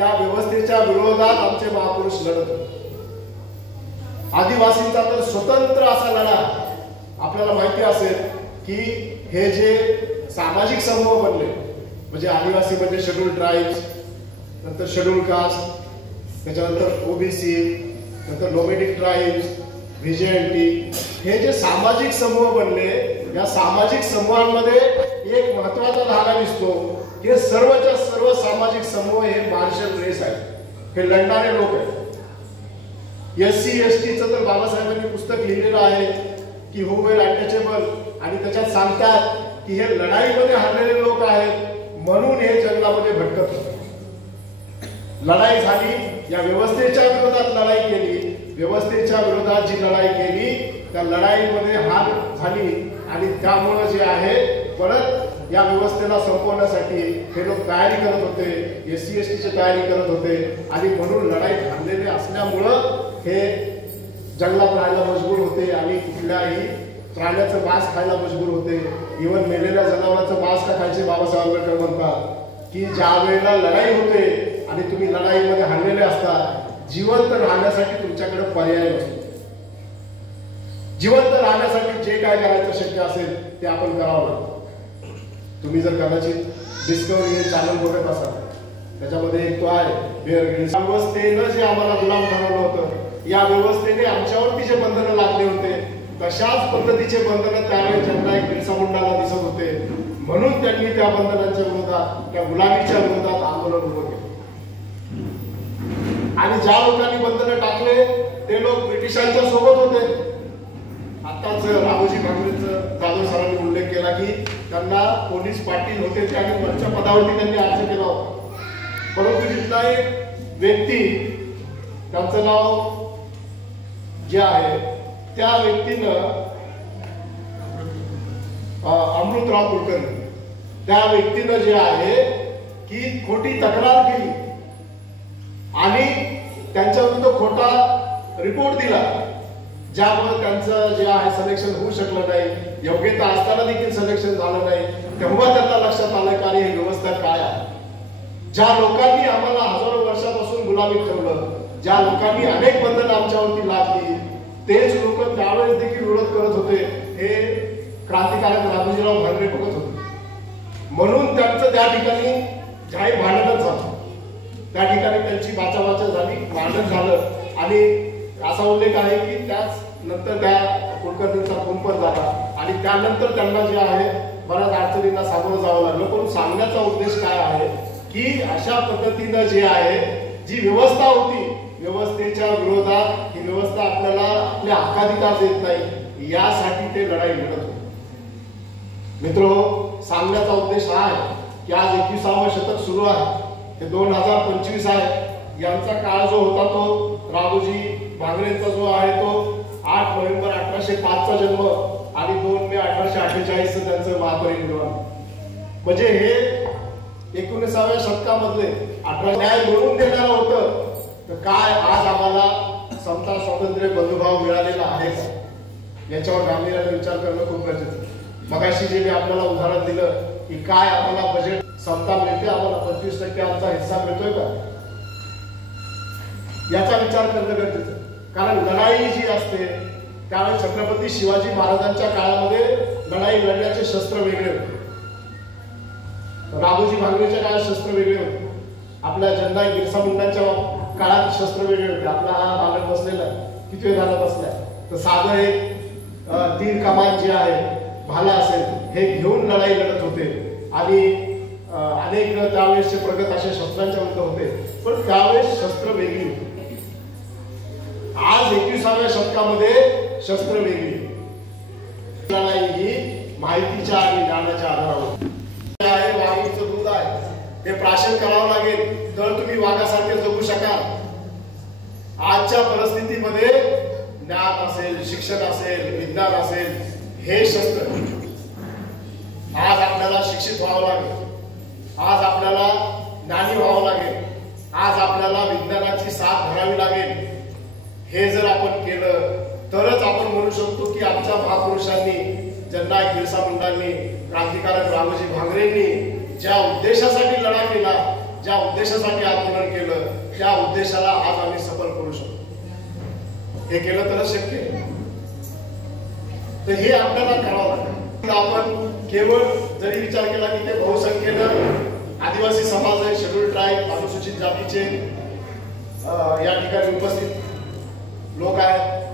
त्या व्यवस्थेच्या विरोधात आमचे महापुरुष लढत होते. आदिवासींचा तर स्वतंत्र असा लढा. आपल्याला माहिती असेल की हे जे सामाजिक समूह बनले म्हणजे आदिवासी म्हणजे शेड्यूल ट्राइब्स, नंतर शेड्यूल कास्ट, त्याच्यानंतर ओबीसी, नंतर नोमॅडिक ट्राइब्स, व्हिजेएनटी, हे जे सामाजिक समूह बनले, या सामाजिक समूहांमध्ये एक महत्वाचा धागा दिसतो की सर्वच्या सर्व सामाजिक समूह हे मार्शल रेस आहेत, हे लढणारे लोक आहेत. SC STचं तर बाबासाहेबांनी पुस्तक लिहिलेलं आहे की हू विल अनटचेबल, आणि त्याच्यात सांगतात की हे लढाईमध्ये हरलेले लोक आहेत म्हणून हे जंगलामध्ये भटकत होते. लढाई झाली, या व्यवस्थेच्या विरोधात लढाई केली, व्यवस्थेच्या विरोधात जी लढाई केली त्या लढाईमध्ये हार झाली आणि त्यामुळे जे आहे परत या व्यवस्थेला संपवण्यासाठी हे लोक तयारी करत होते, SC STची तयारी करत होते आणि म्हणून लढाई थांबलेली असल्यामुळं हे जंगलात राहायला मजबूर होते आणि कुठल्याही प्राण्याचं मांस खायला मजबूर होते. इव्हन मेलेल्या जनावरांचं मांस का खायचे बाबासाहेब आंबेडकर म्हणतात की ज्या वेळेला लढाई होते आणि तुम्ही लढाईमध्ये हरलेले असता, जिवंत राहण्यासाठी तुमच्याकडे पर्याय नसतो. जिवंत राहण्यासाठी जे काय करायचं शक्य असेल ते आपण करावं लागतं. तुम्ही जर कदाचित डिस्कवरी हे चॅनल बघत असाल, त्याच्यामध्ये एक तो आहे बेअर ग्रिल्स. व्यवस्थेनं जे आम्हाला गुलाम बनवलं होतं, या व्यवस्थेने आमच्यावरती जे बंधनं लागले होते तशाच पद्धतीचे बंधनं त्यावेळी ज्यांना एक बिरसा मुंडाला दिसत होते म्हणून त्यांनी त्या बंधनांच्या विरोधात, त्या गुलामीच्या विरोधात आंदोलन उभं केलं. आणि ज्या लोकांनी बंधनं टाकले ते लोक ब्रिटिशांच्या सोबत होते. आताच रामोजी भांगरेंचं जाधव सरांनी उल्लेख केला की त्यांना पोलीस पाटील होते ते आणि वरच्या पदावरती त्यांनी अर्ज केला होता. परंतु तिथला एक व्यक्ती, त्यांचं नाव जे आहे त्या व्यक्तीनं अमृतराव कुलकर्णी, त्या व्यक्तीनं जे आहे की खोटी तक्रार केली आणि त्यांच्या विरुद्ध खोटा रिपोर्ट दिला, ज्यामुळे त्यांचं जे आहे सिलेक्शन होऊ शकलं नाही. योग्यता असताना देखील सिलेक्शन झालं नाही. तेव्हा त्यांना लक्षात आलं की ही व्यवस्था काय आहे. ज्या लोकांनी आम्हाला हजारो वर्षापासून गुलामीत ठेवलं, ज्या लोकांनी अनेक बंधनं आमच्यावरती लादली, तेच लोक त्यावेळेस देखील विरोध करत होते. हे क्रांतिकारक रामोजीराव भांगरे बघत होते. म्हणून त्यांचं त्या ठिकाणी जाहीर भांडणच झालं. त्या ठिकाणी त्यांची बाचाबाचा झाली, भांडण झालं आणि असा उल्लेख आहे की त्याच नंतर त्या कुलकर्णींचा खून पण झाला आणि त्यानंतर त्यांना जे आहे बऱ्याच अडचणींना सामोरं जावं लागलं. पण सांगण्याचा उद्देश काय आहे की अशा पद्धतीनं जे आहे जी व्यवस्था होती, व्यवस्थेच्या विरोधात ही व्यवस्था आपल्याला आपल्या हक्काधिकार देत नाही, यासाठी ते लढाई लढत होते. मित्र, सांगण्याचा उद्देश हा आहे की आज 21वावं शतक सुरू आहे, हे 2025 आहे. यांचा काळ जो होता तो रामोजी भांगरेंचा जो आहे तो 8 नोव्हेंबर 1805चा जन्म आणि 2 मे 1848 त्यांचं महापरिनिर्वाण. म्हणजे हे 19व्या शतकामधले 18 न्याय मिळवून देणारं होतं. तर काय आज आम्हाला समता स्वातंत्र्य बंधुभाव मिळालेला आहे का, याच्यावर गांभीर्याने विचार करणं खूप गरजेचं. मगाशी जे मी आपल्याला उदाहरण दिलं की काय आम्हाला बजेट समता मिळते, आम्हाला 25% आमचा हिस्सा मिळतोय का, याचा विचार करणं गरजेचं. कारण लढाई जी असते त्यावेळी छत्रपती शिवाजी महाराजांच्या काळामध्ये लढाई लढण्याचे शस्त्र वेगळे होते, रामोजी भांगरेच्या काळात शस्त्र वेगळे होते, आपल्या जननायक बिरसा मुंडांच्या काळात शस्त्र वेगळे होते. आपला हा बालक बसलेला किती वेळ झाला बसलाय, तर साधं एक तीर कमान जे आहे, भाला असेल, हे घेऊन लढाई लढत होते आणि अनेक त्यावेळेसचे प्रगत असे शस्त्रांच्या विरुद्ध होते. पण त्यावेळेस शस्त्र वेगळी होती. आज 21व्या शतकामध्ये शस्त्र वेगळी. लढाई ही माहितीच्या आणि ज्ञानाच्या आधारावर आहे. वाघीचं दूध आहे, ते प्राशन करावं लागेल तर तुम्ही वाघासारखे जगू शकाल. आजच्या परिस्थितीमध्ये ज्ञान असेल, शिक्षण असेल, विज्ञान असेल, हे शस्त्र. आज आपल्याला शिक्षित व्हावं लागेल, आज आपल्याला ज्ञानी व्हावं लागेल, आज आपल्याला विज्ञानाची साथ धरावी लागेल. हे जर आपण केलं तरच आपण म्हणू शकतो की आमच्या महापुरुषांनी, जननायक बिरसा मुंडांनी, क्रांतिकारक रामोजी भांगरेंनी ज्या उद्देशासाठी लढा केला ज्या उद्देशासाठी आंदोलन केलं त्या उद्देशाला आज आम्ही सफल करू शकतो. हे केलं तरच शक्य आहे. तर हे आपल्याला करावं लागेल. आपण केवळ जरी विचार केला की ते बहुसंख्येनं आदिवासी समाज आहे, शेड्यूल ट्राईब, अनुसूचित जातीचे या ठिकाणी उपस्थित लोक आहेत,